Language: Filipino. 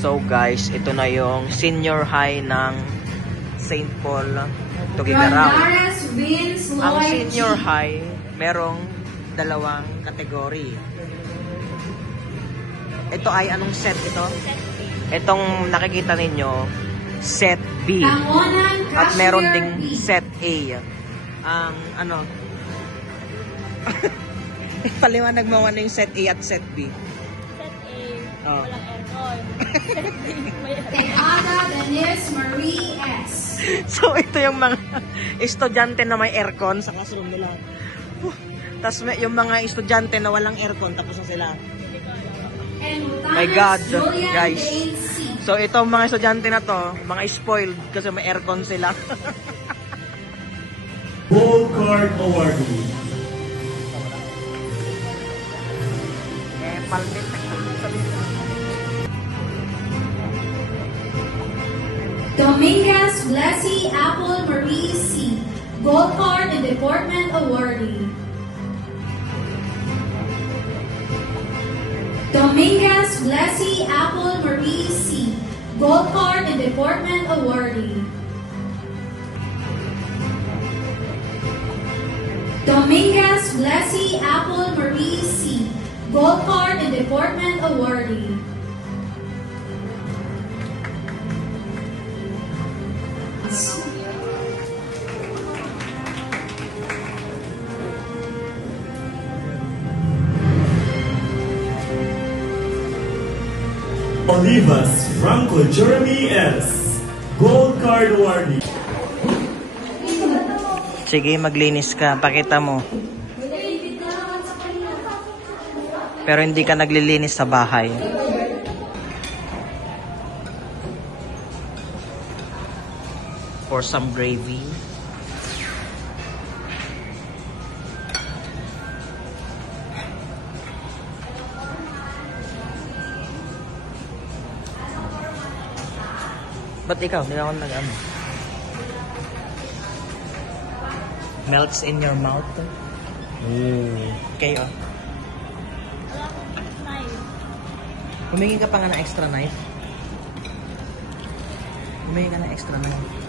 So guys, ito na yung senior high ng St. Paul Tuguegarao. Ang senior high, merong dalawang kategory. Ito ay anong set ito? Itong nakikita ninyo, set B. At meron ding set A. Ang ano? Paliwanag mo ano yung set A at set B. Set A, walang aircon. Set B, may aircon. Ada Denise Marie S. So ito yung mga estudyante na may aircon sa classroom nila. Tapos yung mga estudyante na walang aircon, tapos na sila. My God, guys. So itong mga estudyante na to, mga spoiled kasi may aircon sila. Gold Card Awardee. Palpit. Dominguez Blessy Apple Marie C. Gold Card and Deportment Awardee. Dominguez Blessy Apple Marie C. Gold Card and Deportment Awardee. Dominguez Blessy Apple Marie C. Gold Card and Deportment Awardee. Olivas Franco Jeremy S. Gold Card Awardee. Sige, maglinis ka. Pakita mo. Pero hindi ka naglilinis sa bahay. For some gravy. Ba't ikaw? Hindi ako nag-ano. Melts in your mouth. Ooh. Okay, oh. Humingi ka pa nga ng extra knife. Humingi ka ng extra knife.